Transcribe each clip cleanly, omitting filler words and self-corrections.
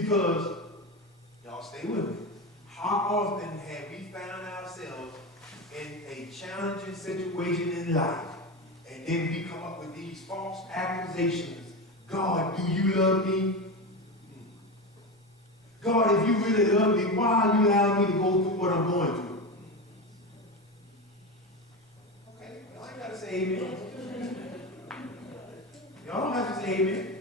Because, y'all stay with me, how often have we found ourselves in a challenging situation in life, and then we come up with these false accusations? God, do you love me? God, if you really love me, why are you allowing me to go through what I'm going through? Okay, y'all ain't got to say amen. Y'all don't have to say amen.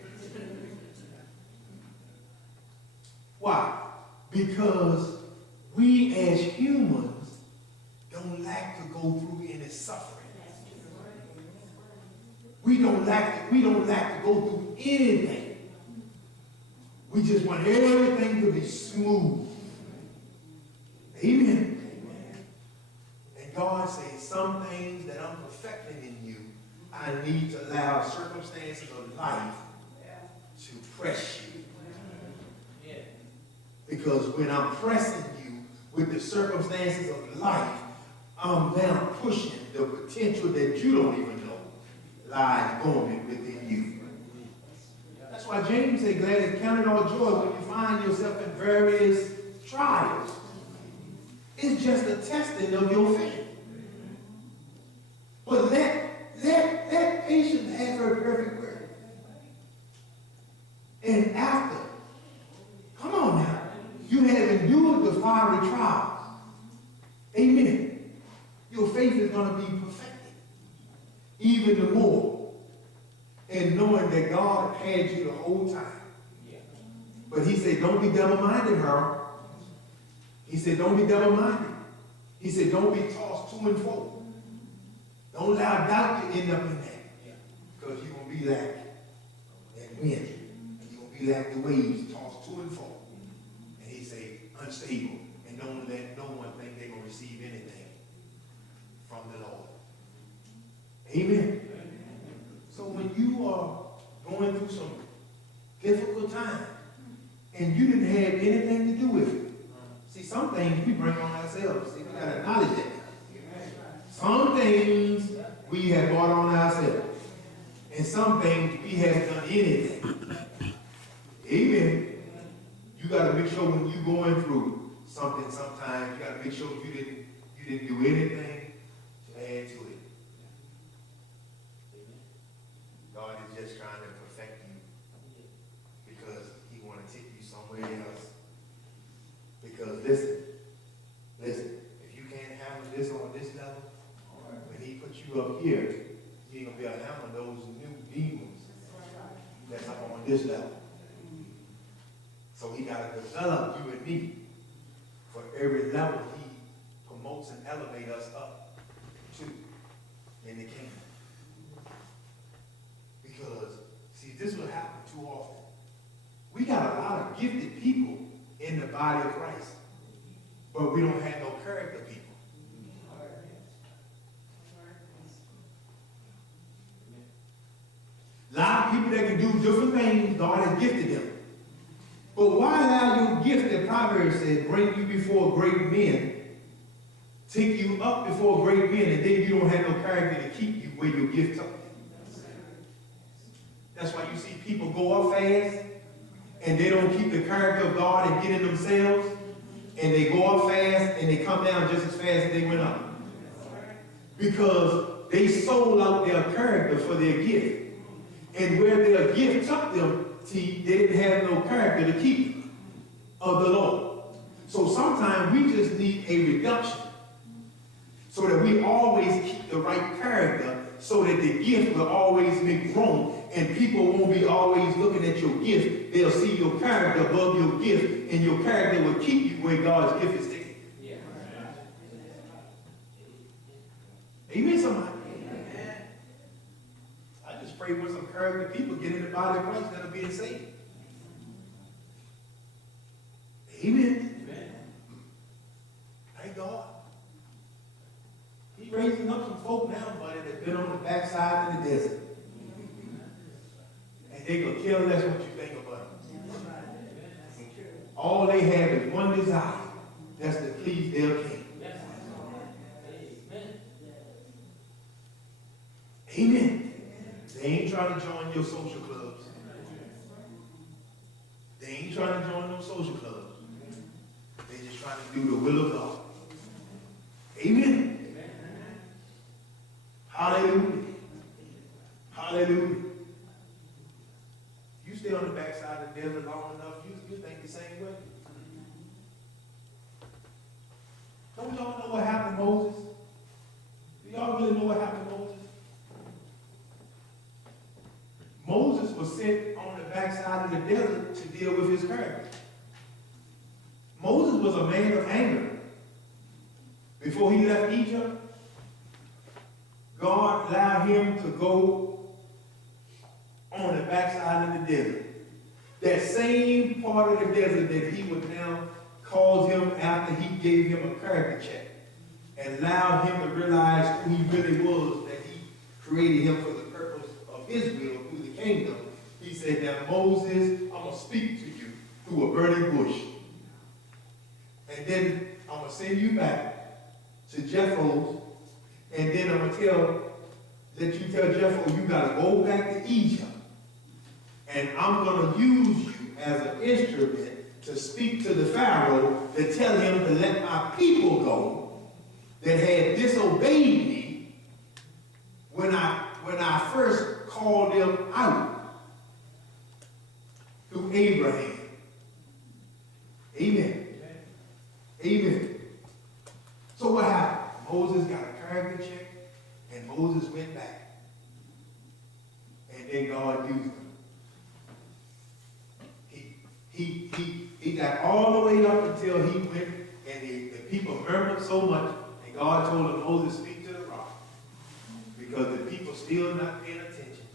Why? Because we as humans don't like to go through any suffering. We don't like to go through anything. We just want everything to be smooth. Amen. And God says, some things that I'm perfecting in you, I need to allow circumstances of life to press you. Because when I'm pressing you with the circumstances of life, I'm now pushing the potential that you don't even know lies dormant within you. That's why James said, glad and count it all joy when you find yourself in various trials. It's just a testing of your faith. But let patience have her perfect work. And after, come on now, you have endured the fiery trials. Amen. Your faith is going to be perfected even the more. And knowing that God had you the whole time. But he said, don't be double-minded, her. He said, don't be double-minded. He said, don't be tossed to and fro. Don't allow doubt to end up in that. Because you're going to be like that wind. You're going to be like the waves tossed to and fro. And he said, unstable. And don't let no one think they're going to receive anything from the Lord. Amen. So when you are going through some difficult time and you didn't have anything to do with it, see, some things we bring on ourselves. See, we got to acknowledge that. Some things we have brought on ourselves, and some things we haven't done anything. Amen. You got to make sure when you're going through something, sometimes you got to make sure you didn't do anything to add to it. God is just trying to perfect you because he want to take you somewhere else. Because listen, if you can't handle this on this level, when he puts you up here, you ain't going to be able to handle those new demons that's up on this level. So he got to develop you and me for every level he promotes and elevates us up to in the kingdom. Because, see, this will happen too often. We got a lot of gifted people in the body of Christ, but we don't have no character people. A lot of people that can do different things, God has gifted them. But why allow your gift, that Proverbs said, bring you before great men, take you up before great men, and then you don't have no character to keep you where your gift took you? That's why you see people go up fast, and they don't keep the character of God and get in themselves, and they go up fast, and they come down just as fast as they went up. Because they sold out their character for their gift. And where their gift took them, see, they didn't have no character to keep of the Lord. So sometimes we just need a reduction so that we always keep the right character so that the gift will always make room and people won't be always looking at your gift. They'll see your character above your gift, and your character will keep you where God's gift is taken. Yeah. Amen, somebody. Amen. I just pray for some character people get in the body of Christ that are being saved. Amen. Amen. Thank God. He's raising up some folk now, buddy, that's been on the backside of the desert. And they gonna care less what you think about them. All they have is one desire. That's to please their king. Amen. They ain't trying to join your social clubs. They They ain't trying to join no social clubs. They're just trying to do the will of God. Amen. Hallelujah. Hallelujah. You stay on the backside of the desert long enough, you think the same way. Don't y'all know what happened to Moses? Do y'all really know what happened to Moses? Moses was sent on the backside of the desert to deal with his character. Moses was a man of anger. Before he left Egypt, God allowed him to go on the backside of the desert. That same part of the desert that he would now cause him after he gave him a character check and allowed him to realize who he really was, that he created him for the purpose of his will through the kingdom. He said, now Moses, I'm going to speak to you through a burning bush. And then I'm going to send you back to Jethro's, and then I'm going to let you tell Jethro you got to go back to Egypt. And I'm going to use you as an instrument to speak to the Pharaoh to tell him to let my people go that had disobeyed me when I first called them out through Abraham. Amen. Amen. So what happened? Moses got a character check, and Moses went back. And then God used him. He got all the way up until he went, and the people murmured so much, and God told him, Moses, speak to the rock. Because the people still not paying attention.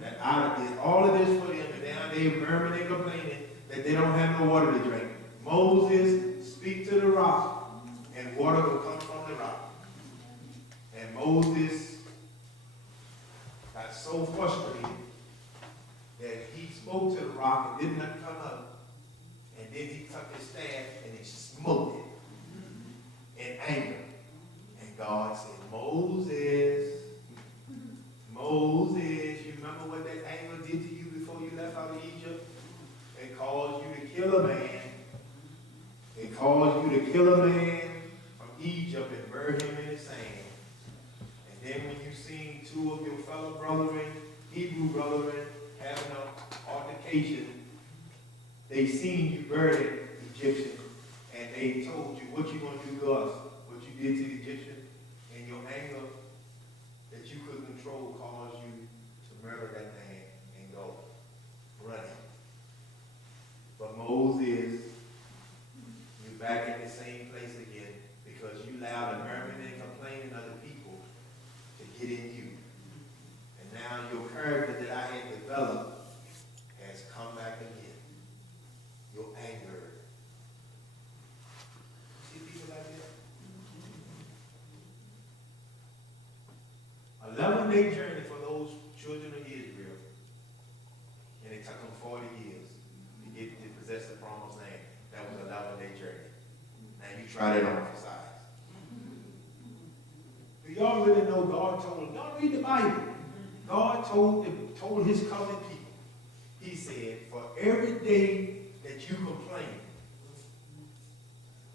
That I did all of this for them, and now they murmuring and complaining that they don't have no water to drink. Moses, speak to the rock, and water will come from the rock. And Moses got so frustrated that he spoke to the rock and did not come up. And then he took his staff and he smote it in anger. And God said, Moses, you remember what that anger did to you before you left out of Egypt? It caused you to kill a man. It caused you to kill a man from Egypt and bury him in the sand. And then when you seen two of your fellow brethren, Hebrew brethren, having an altercation, they seen you bury the Egyptian, and they told you what you going to do to us, what you did to the Egyptian, and your anger that you couldn't control caused you to murder that man and go running. But Moses, you're back in the same place again because you allowed the murmuring and complaining of the people to get in you. And now your character that I had developed has come back again. Your anger. See people like that? 11-day journey for those children of Israel. And it took them 40 years to get to possess the promised land. That was an 11-day journey. Now you try that on for size. Do y'all really know God told them? Y'all read the Bible. God told his covenant people. He said, for every day that you complain,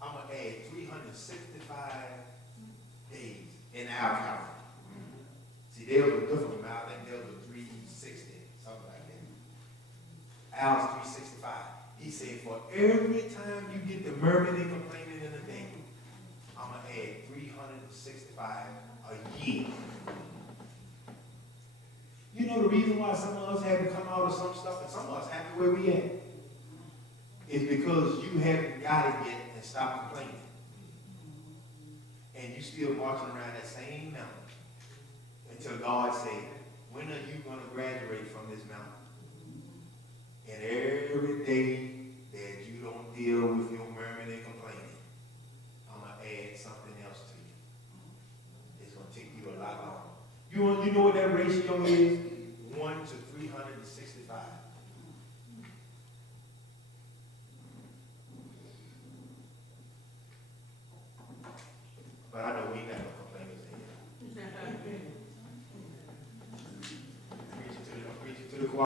I'm going to add 365 days in our calendar. See, there was a different amount. I think there was a 360, something like that. Ours 365. He said, for every time you get the murmuring and complaining in a day, I'm going to add 365 a year. You know the reason why some of us haven't come out of some stuff and some of us happy where we at is because you haven't got it yet and stopped complaining. And you still marching around that same mountain until God said, when are you going to graduate from this mountain? And every day that you don't deal with your murmuring and complaining, I'm going to add something else to you. It's going to take you a lot longer. You know what that ratio is? 1 to 365.